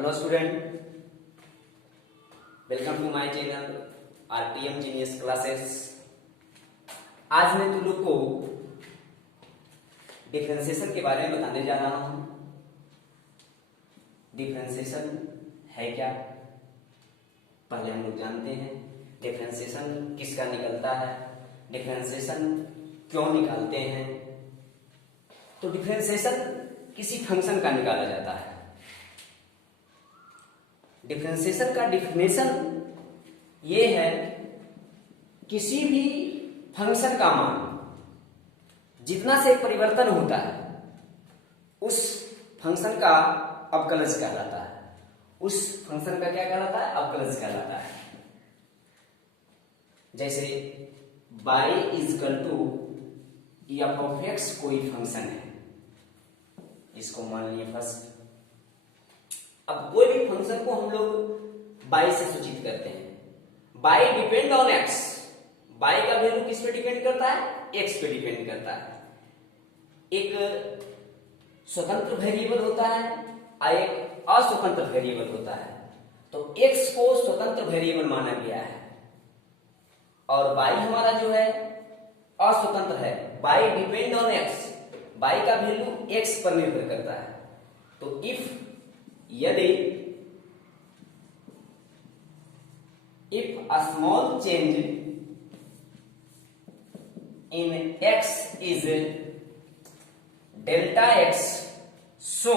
Hello student, welcome to my channel RTM genius classes. आज मैं तुम लोग को डिफरेंशिएशन के बारे में बताने जा रहा हूं। डिफरेंशिएशन है क्या, पहले हम लोग जानते हैं। डिफरेंशिएशन किसका निकलता है, डिफरेंशिएशन क्यों निकालते हैं। तो डिफरेंशिएशन किसी फंक्शन का निकाला जाता है। डिफरेंशिएशन का डिफिनेशन ये है, किसी भी फंक्शन का मान जितना से परिवर्तन होता है उस फंक्शन का अवकलज कहलाता है। उस फंक्शन का क्या कहलाता है? अवकलज कहलाता है। जैसे y equal to f of x कोई फंक्शन है, इसको मान लिए फर्स्ट। अब कोई भी फंक्शन को हम लोग y से सूचित करते हैं। y depend on x, y का वैल्यू किस पे डिपेंड करता है? x पे डिपेंड करता है। एक स्वतंत्र वेरिएबल होता है और एक अस्वतंत्र वेरिएबल होता है। तो x को स्वतंत्र वेरिएबल माना गया है और y हमारा जो है अस्वतंत्र है। y depend on x, y का वैल्यू x पर निर्भर करता है। तो यदि a small change in x is delta x, so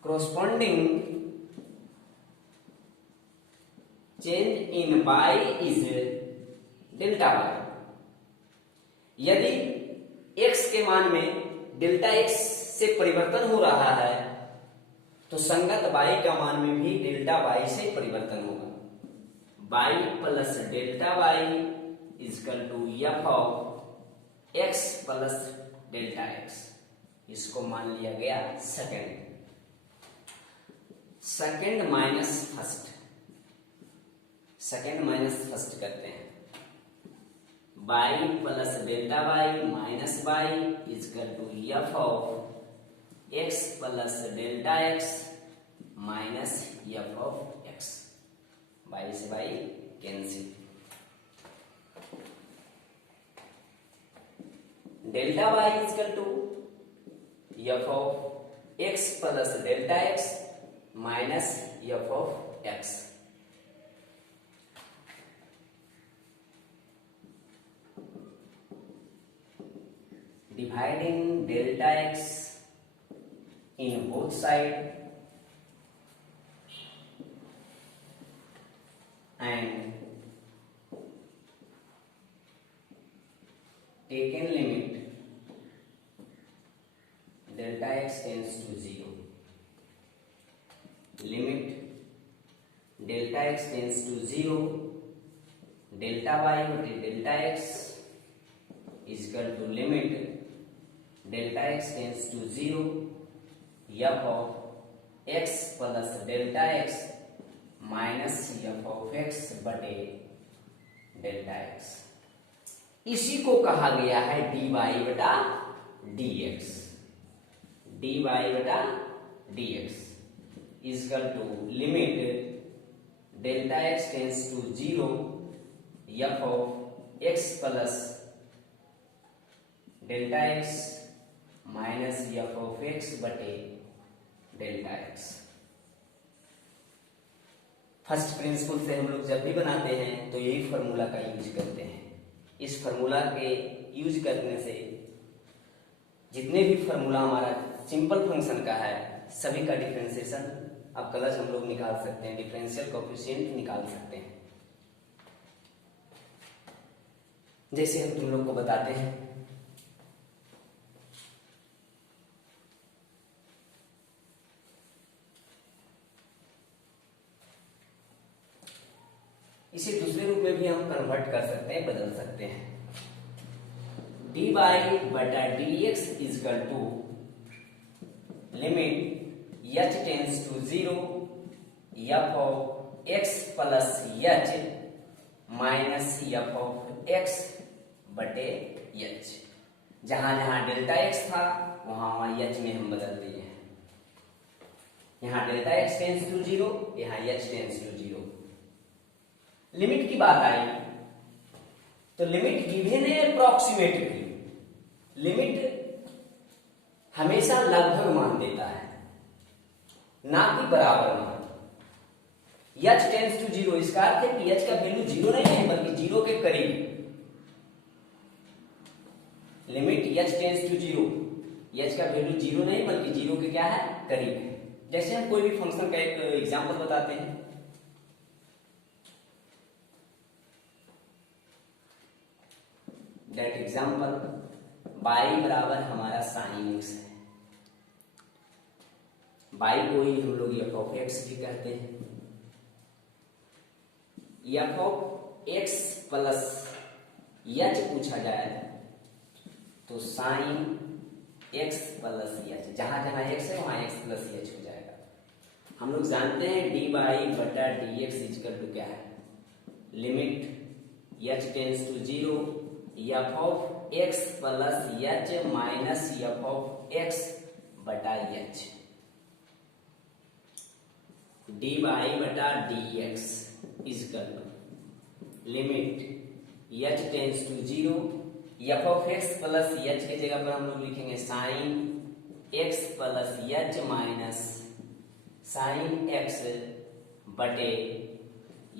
corresponding change in y is delta y। यदि x के मान में डेल्टा x से परिवर्तन हो रहा है तो संगत y का मान में भी डेल्टा y से परिवर्तन होगा। y plus delta y equal to f of x plus delta x। इसको मान लिया गया second minus first. Second minus first करते हैं। y plus delta y minus y equal to f of x plus delta x minus f of x। y से y कैंसिल। Delta y equal to f of x plus delta x minus f of x। Dividing delta x in both sides and taken limit delta x tends to 0. Limit delta x tends to 0, delta y बटे delta x is equal to limit delta x tends to 0 f of x plus delta x minus f of x बटे delta x। इसी को कहा गया है dy बटा dx। dy बटा dx equal to limit delta x tends to 0 f of x plus delta x minus f of x बटे delta x. First principle से हम लोग जब भी बनाते हैं तो यही फॉर्मूला का यूज करते हैं। इस फॉर्मूला के यूज करने से जितने भी फॉर्मूला हमारा सिंपल फंक्शन का है सभी का डिफरेंशिएशन अवकलज हम लोग निकाल सकते हैं, डिफरेंशियल कोएफिशिएंट निकाल सकते हैं। जैसे हम तुम लोग को बताते हैं, इसे दूसरे रूप में भी हम कन्वर्ट कर सकते हैं, बदल सकते हैं। dy बटा dx equal to limit h tends to 0 f of x plus h minus f of x बटे h। जहां जहां डेल्टा एक्स था वहां वहां एच में हम बदल दिए हैं। यहां delta x tends to zero, यहां h tends to zero. Limit की बात आई तो लिमिट गिवन है अप्रोक्सीमेट वैल्यू। लिमिट हमेशा लगभग मान देता है, ना कि बराबर मान। एच टेंस टू जीरो, इसका अर्थ है कि एच का वैल्यू जीरो नहीं है बल्कि जीरो के करीब। Limit H tends to zero, h का वैल्यू जीरो नहीं बल्कि जीरो के क्या है, करीब है। जैसे हम कोई भी फंक्शन का एक एग्जांपल बताते हैं। दैट एग्जांपल y बराबर हमारा साइन एक्स है। y को ही हम लोग एफ ऑफ एक्स भी कहते हैं। F of x plus H पूछा जाए तो साइन एक्स प्लस एच, जहां जहां एक्स है वहां एक्स प्लस एच हो जाएगा। हम लोग जानते हैं डी वाई बटा डी एक्स इजकल टू क्या है, limit H tends to zero f of x plus H minus f of x बटा एच। डी वाई बटा D x equal to limit H tends to zero f of x plus h के जगह पर हम लोग लिखेंगे sine x plus H minus sine x बटे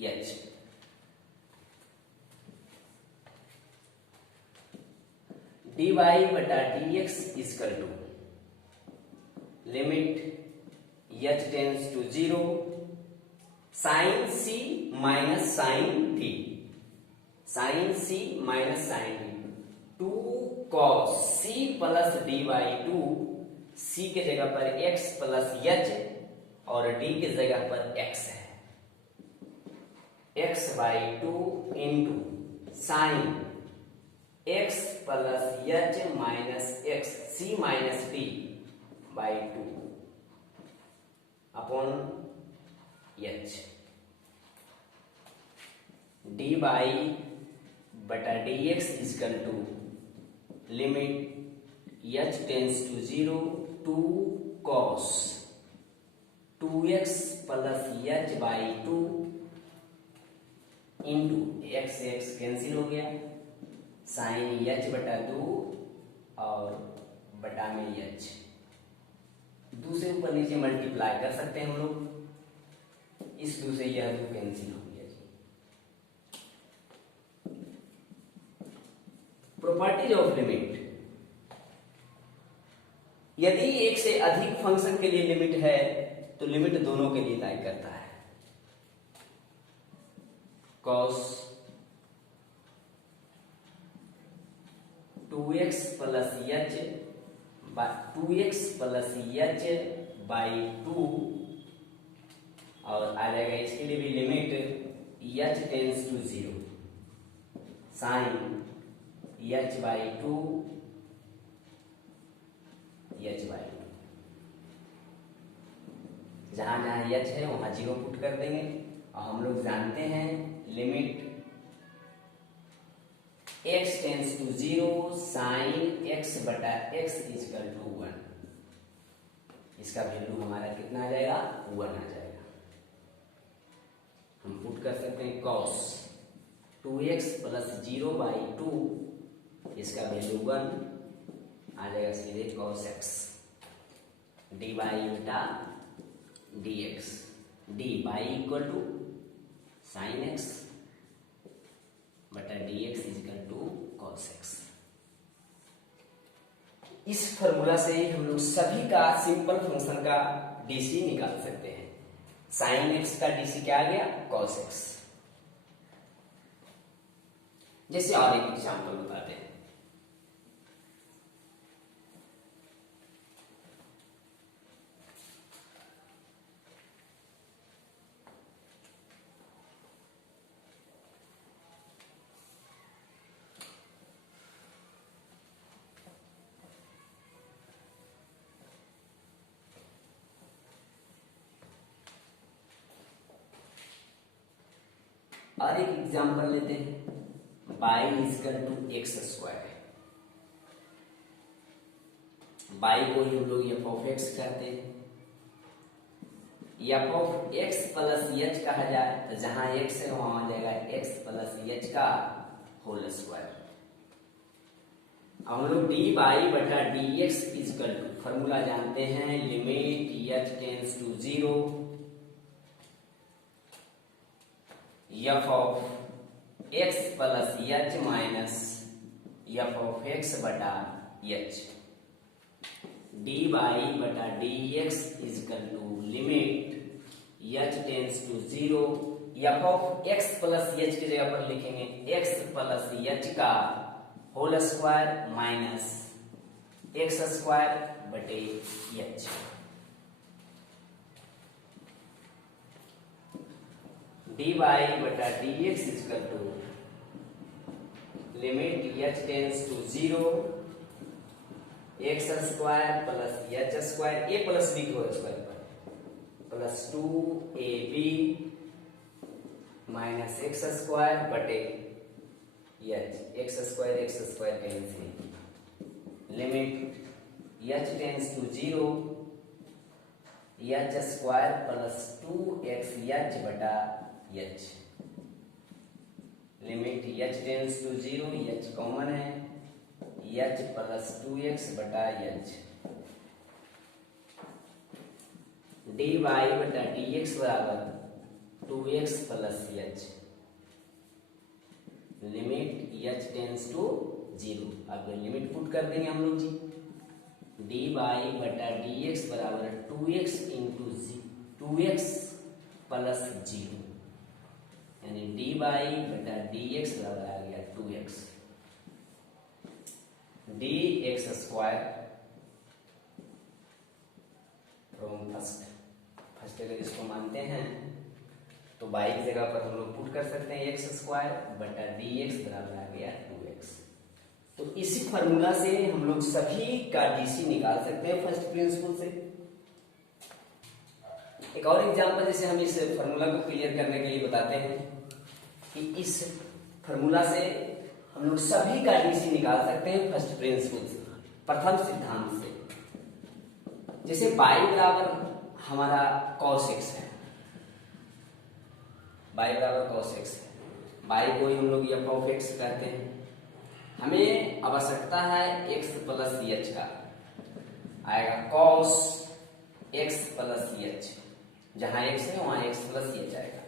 h. D y बटा D x equal to limit H tends to zero sine C minus sine T, sine C minus sine T, two cos C plus D by two, C के जगह पर X plus H और D के जगह पर X है, X by two into sine x plus H minus X C minus D by two upon H. D by बटा D x equal to limit H tends to zero two cos two X plus H by two into x x cancel हो गया, sine h बटा दो और बटा में H, दूसरे ऊपर नीचे मल्टीप्लाई कर सकते हैं हम लोग, इस दूसरे यह दो कैंसिल हो गया जी। प्रॉपर्टीज ऑफ लिमिट, यदि एक से अधिक फंक्शन के लिए लिमिट है तो लिमिट दोनों के लिए लाइक करता है। cos 2x plus h 2x plus H by two और आ जाएगा इसके लिए भी limit H tends to zero sine h by two h by two, जहां जहां एच है वहां जीरो पुट कर देंगे। और हम लोग जानते हैं limit x tends to zero sine x बटा एक्स इजकल टू वन, इसका वैल्यू हमारा कितना आ जाएगा, वन आ जाएगा। हम पुट कर सकते हैं cos 2x plus zero by two, इसका वैल्यू वन आ जाएगा सीधे cos x डी बाई बटा D x, d by equal to sine x बटा D x equal to cos x। इस फॉर्मूला से ही हम लोग सभी का सिंपल फंक्शन का डीसी निकाल सकते हैं। साइन एक्स का डीसी क्या आ गया, cos x। जैसे और एक एग्जांपल बताते हैं। और एक एग्जांपल लेते हैं y equal to x square. Y को ही हम लोग एफ ऑफ एक्स कहते हैं। F of x plus h कहा जाए तो जहां एक्स है वहां आ जाएगा एक्स प्लस एच का होल स्क्वायर। हम लोग डी बाई बटा D x equal to formula जानते हैं, limit H tends to 0 f of x plus H minus f of x बटा एच। डी बाई बटा D x equal to limit H tends to 0 f of x plus h की जगह पर लिखेंगे x plus h का whole square minus x square बटे h. D by बटा D x equal to limit H tends to 0 x square plus h square a plus b whole square पर plus 2ab minus x square बटे h. X square cancel. Limit H tends to 0 h square plus 2x H बटा h. Limit H tends to 0 h common है h plus 2x बटा h. D y बटा D x बराबर 2x plus h. Limit H tends to 0। अब limit put कर देंगे हम लोग जी। डी वाई बटा डी एक्स बराबर 2x इंटू 2x प्लस 0 यानी डी वाई बटा डी एक्स बराबर आ गया 2x। D x square from first अगर इसको मानते हैं तो बाई की जगह पर हम लोग पुट कर सकते हैं एक्स स्क्वायर बटा डी एक्स बराबर आ गया 2x। तो इसी फॉर्मूला से हम लोग सभी का डीसी निकाल सकते हैं फर्स्ट प्रिंसिपल से। एक और एग्जांपल जैसे हम इस फॉर्मूला को क्लियर करने के लिए बताते हैं कि इस फॉर्मूला से हम लोग सभी का डीसी निकाल सकते हैं फर्स्ट प्रिंसिपल से, प्रथम सिद्धांत से। जैसे बाई बराबर हमारा cos x है, बाई बराबर cos x है, बाई को ही हम लोग एफ ऑफ एक्स कहते हैं। हमें आवश्यकता है x प्लस एच का, आएगा cos x प्लस एच। जहां x है वहां x प्लस एच आएगा।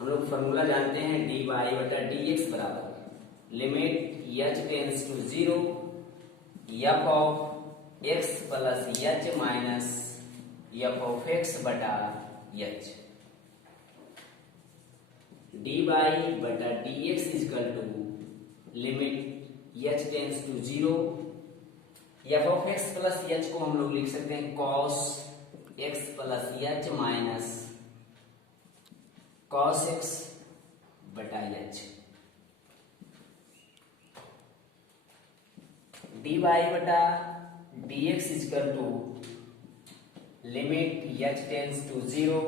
हम लोग फॉर्मूला जानते हैं डी बाई बटा डी एक्स बराबर limit H tends to 0 f of x plus H minus f of x बटा एच। डी बाई बटा D x equal to limit H tends to 0 f of x plus h को हम लोग लिख सकते हैं cos x plus H minus cos x बटा h. D y बटा D x equal to limit H tends to 0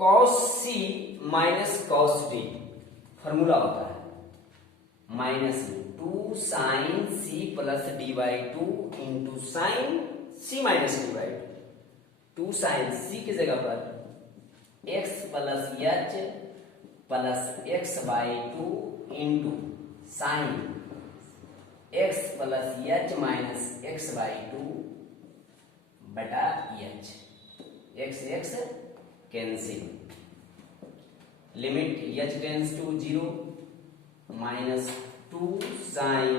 cos c minus cos d formula होता है minus 2 sine c plus D by 2 into sine c minus D by 2 sine c की जगह पर x plus h plus x by 2 into sine x plus H minus x by 2 बटा एच। X x cancel. Limit H tends to 0 minus 2 sine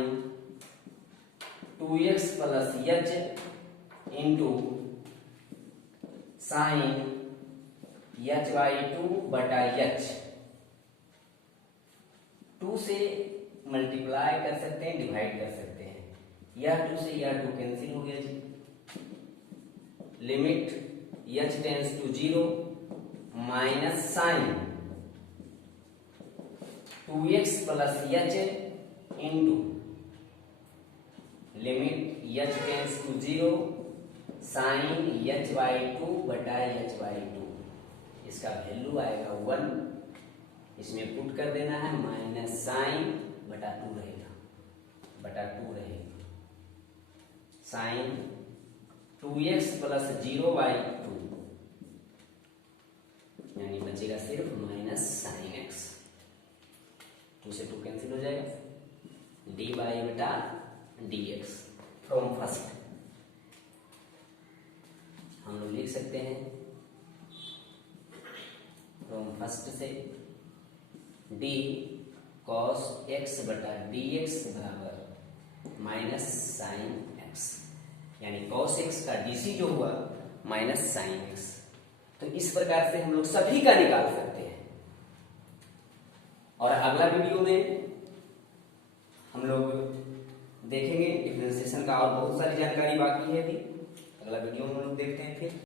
2x plus h into sine h by 2 बटा H. 2 से multiply कर सकते हैं, divide कर सकते हैं। यह 2 से यह 2 कैंसिल हो गया जी। Limit H tends to 0 minus sine 2x plus h into limit H tends to 0 sine h by 2 बटा एच बाई 2। इसका वैल्यू आएगा 1। इसमें पुट कर देना है माइनस साइन बटा 2 रहेगा बटा 2 साइन 2x प्लस 0/2, यानी बचेगा सिर्फ माइनस साइन एक्स। 2 से 2 कैंसिल हो जाएगा, dy बटा dx फ्रॉम फर्स्ट हम लोग लिख सकते हैं, फ्रॉम फर्स्ट से d cos x बटा dx बराबर माइनस साइन x, यानी cos x का dc जो हुआ माइनस साइन x। तो इस प्रकार से हम लोग सभी का निकाल सकते हैं। और अगला वीडियो में हम लोग देखेंगे डिफरेंशिएशन का और बहुत सारी जानकारी बाकी है अभी। अगला वीडियो में हम लोग देखते हैं फिर।